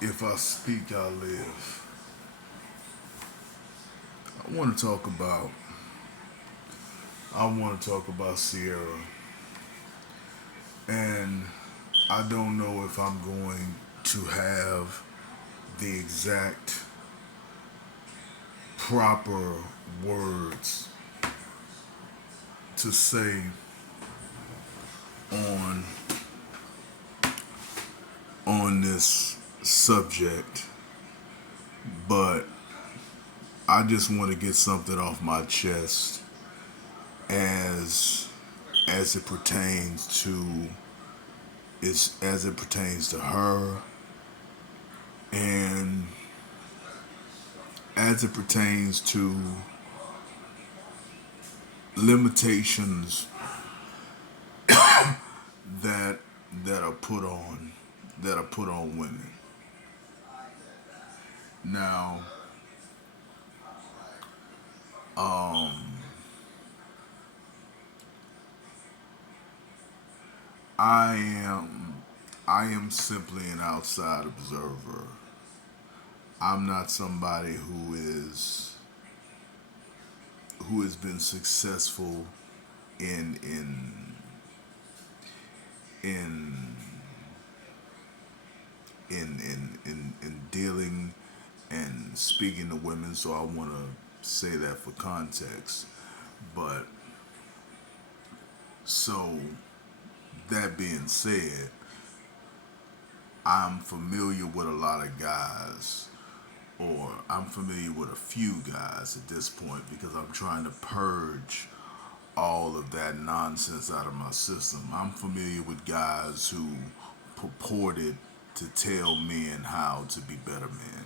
If I speak, I live. I want to talk about. I want to talk about Ciara, and I don't know if I'm going to have the exact proper words to say on on this subject, but I just want to get something off my chest as as it pertains to as it pertains to her and as it pertains to limitations that that are put on women. Now, I am I am simply an outside observer. I'm not somebody who has been successful in in in dealing and speaking to women, so I want to say that for context. But so that being said, I'm familiar with a lot of guys, or I'm familiar with a few guys at this point because I'm trying to purge all of that nonsense out of my system. I'm familiar with guys who purported to tell men how to be better men.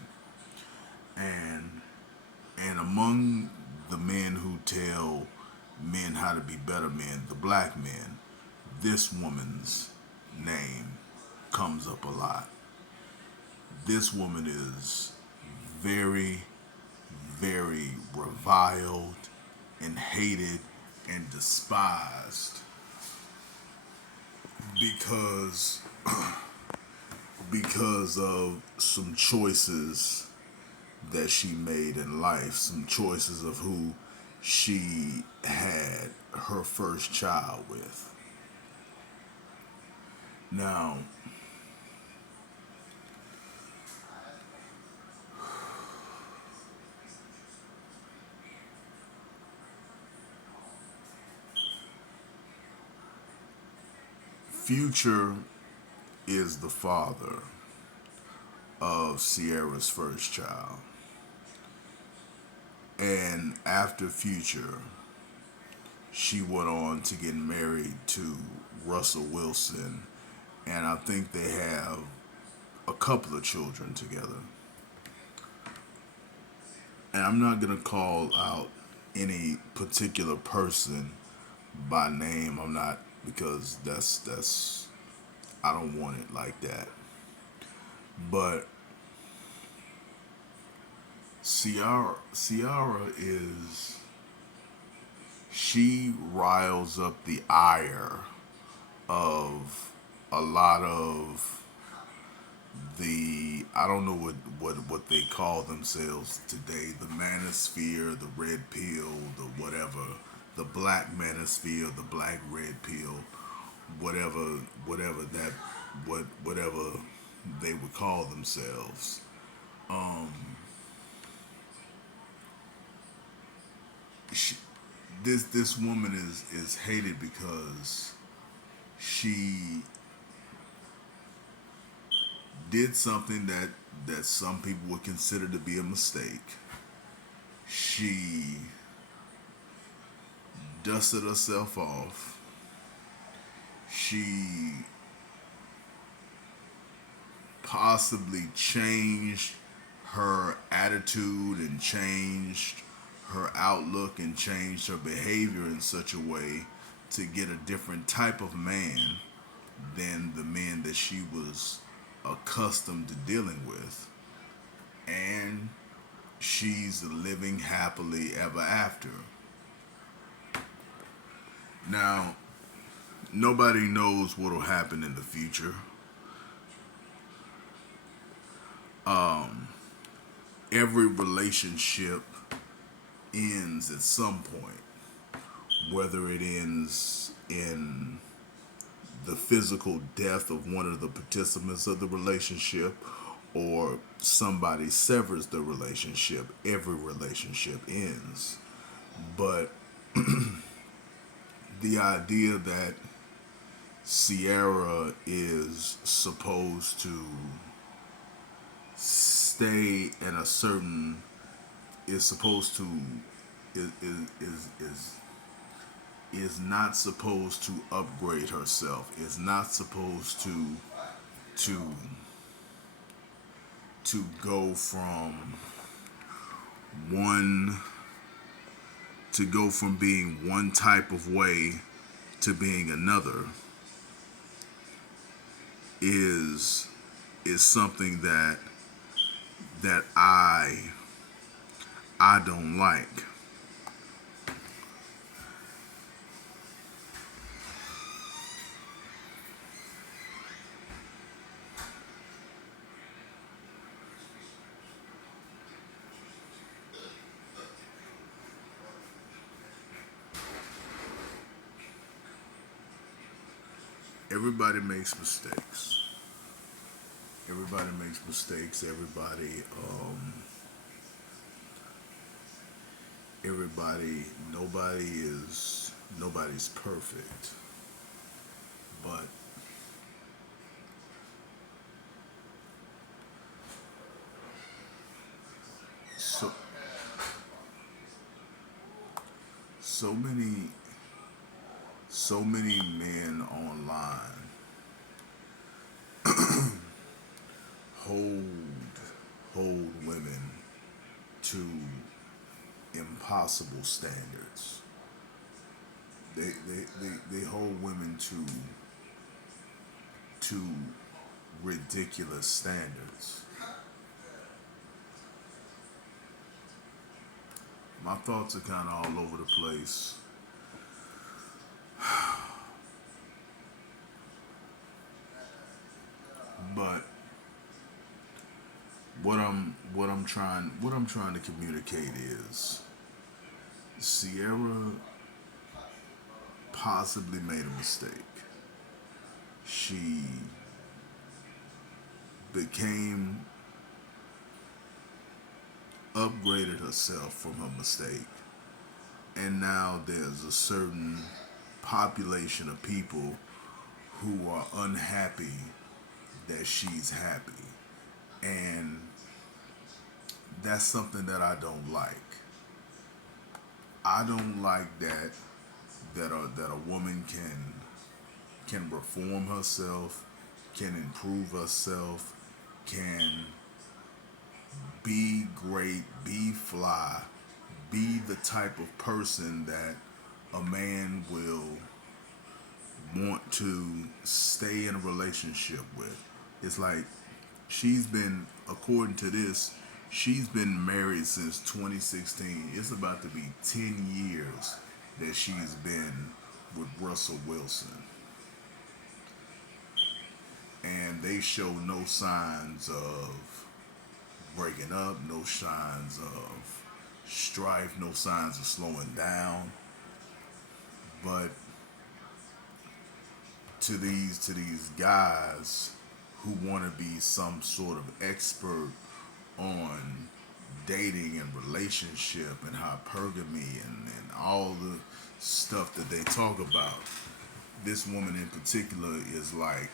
And among the men who tell men how to be better men, the black men, this woman's name comes up a lot. This woman is very, very reviled and hated and despised because of some choices that she made in life, some choices of who she had her first child with. Now, Future is the father of Ciara's first child. And after Future, she went on to get married to Russell Wilson, and I think they have a couple of children together. And I'm not gonna call out any particular person by name. I'm not, because that's I don't want it like that. But Ciara is, she riles up the ire of a lot of the, I don't know what they call themselves today, the manosphere, the red pill, the whatever, the black manosphere, the black red pill, whatever that, whatever they would call themselves. Um, she, this woman is hated because she did something that some people would consider to be a mistake. She dusted herself off. She possibly changed her attitude and changed her outlook and changed her behavior in such a way to get a different type of man than the men that she was accustomed to dealing with. And she's living happily ever after. Now, nobody knows what will happen in the future. every relationship ends at some point, whether it ends in the physical death of one of the participants of the relationship or somebody severs the relationship. Every relationship ends. But the idea that Ciara is supposed to stay in a certain is supposed to is not supposed to upgrade herself, is not supposed to go from one to go from being one type of way to being another is something that I don't like. Everybody makes mistakes. Everybody makes mistakes. Everybody. Nobody's perfect. But so so many so many men online hold women to impossible standards. They hold women to ridiculous standards. My thoughts are kind of all over the place, but what I'm trying to communicate is Sierra possibly made a mistake. She became upgraded herself from her mistake, and now there's a certain population of people who are unhappy that she's happy, and that's something that I don't like. I don't like that a woman can reform herself, can improve herself, can be great, be fly, be the type of person that a man will want to stay in a relationship with. It's like according to this, she's been married since 2016. It's about to be 10 years that she's been with Russell Wilson. And they show no signs of breaking up, no signs of strife, no signs of slowing down. But to these guys who want to be some sort of expert on dating and relationship and hypergamy and all the stuff that they talk about, this woman in particular is like,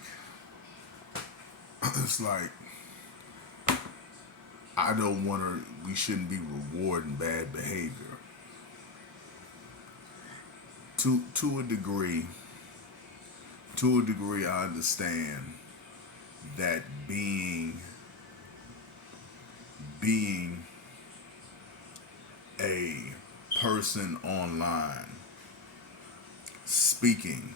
it's like, I don't want her, we shouldn't be rewarding bad behavior. To a degree, I understand that being a person online speaking,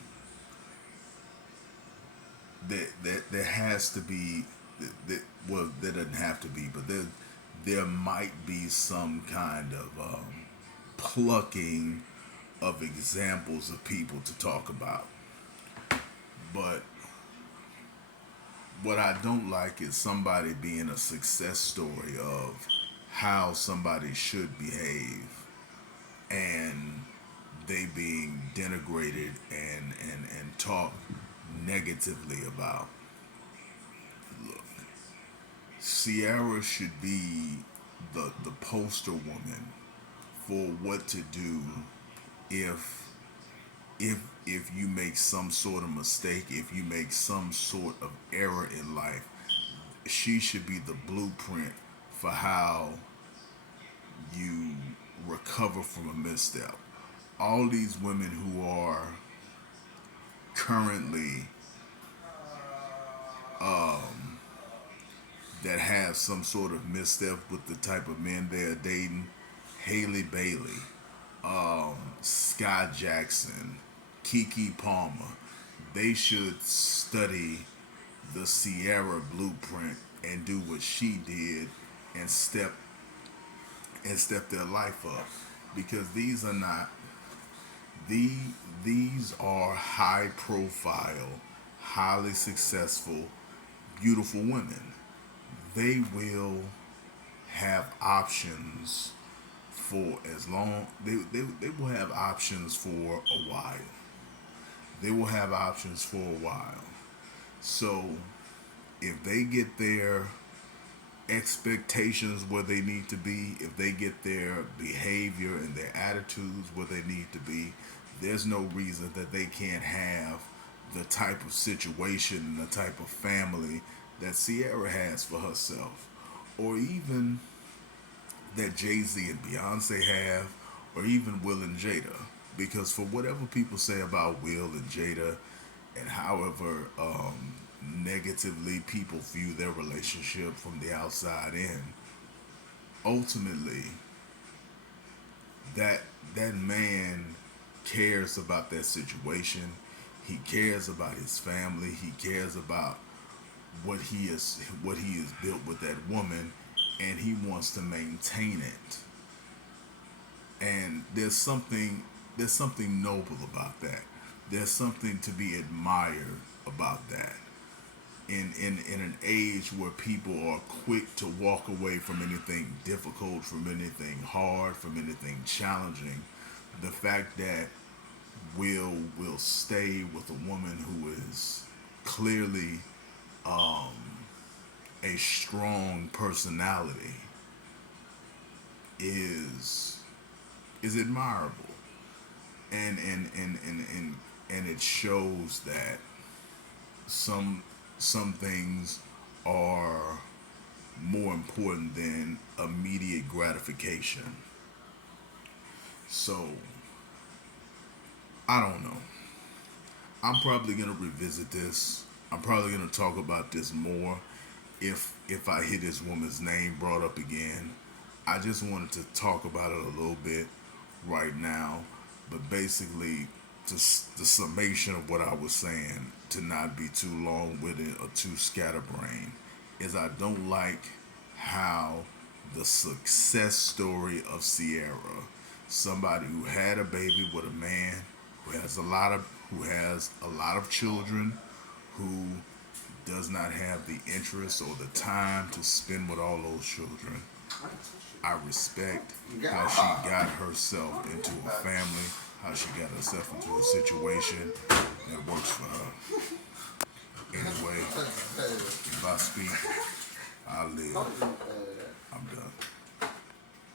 that there has to be well, there doesn't have to be, but there might be some kind of plucking of examples of people to talk about. But what I don't like is somebody being a success story of how somebody should behave and they being denigrated and talked negatively about. Look, Ciara should be the poster woman for what to do if if you make some sort of mistake, if you make some sort of error in life. She should be the blueprint for how you recover from a misstep. All these women who are currently that have some sort of misstep with the type of men they are dating, Haley Bailey, Sky Jackson, Kiki Palmer, they should study the Ciara blueprint and do what she did and step their life up, because these are not the these are high profile, highly successful, beautiful women. They will have options for as long they will have options for a while. They will have options for a while. So if they get their expectations where they need to be, if they get their behavior and their attitudes where they need to be, there's no reason that they can't have the type of situation and the type of family that Ciara has for herself, or even that Jay Z and Beyonce have, or even Will and Jada. Because for whatever people say about Will and Jada, and however negatively people view their relationship from the outside in, ultimately that that man cares about that situation. He cares about his family. He cares about what he has built with that woman, and he wants to maintain it. And there's something noble about that. There's something to be admired about that. In an age where people are quick to walk away from anything difficult, from anything hard, from anything challenging, the fact that will stay with a woman who is clearly a strong personality is admirable, and it shows that some some things are more important than immediate gratification. So I don't know. I'm probably gonna revisit this. I'm probably gonna talk about this more if I hear this woman's name brought up again. I just wanted to talk about it a little bit right now, but basically, just the summation of what I was saying, to not be too long with it or too scatterbrained, is I don't like how the success story of Ciara, somebody who had a baby with a man who has a lot of children, who does not have the interest or the time to spend with all those children. I respect how she got herself into a family, how she got herself into a situation that works for her. Anyway, if I speak, I live.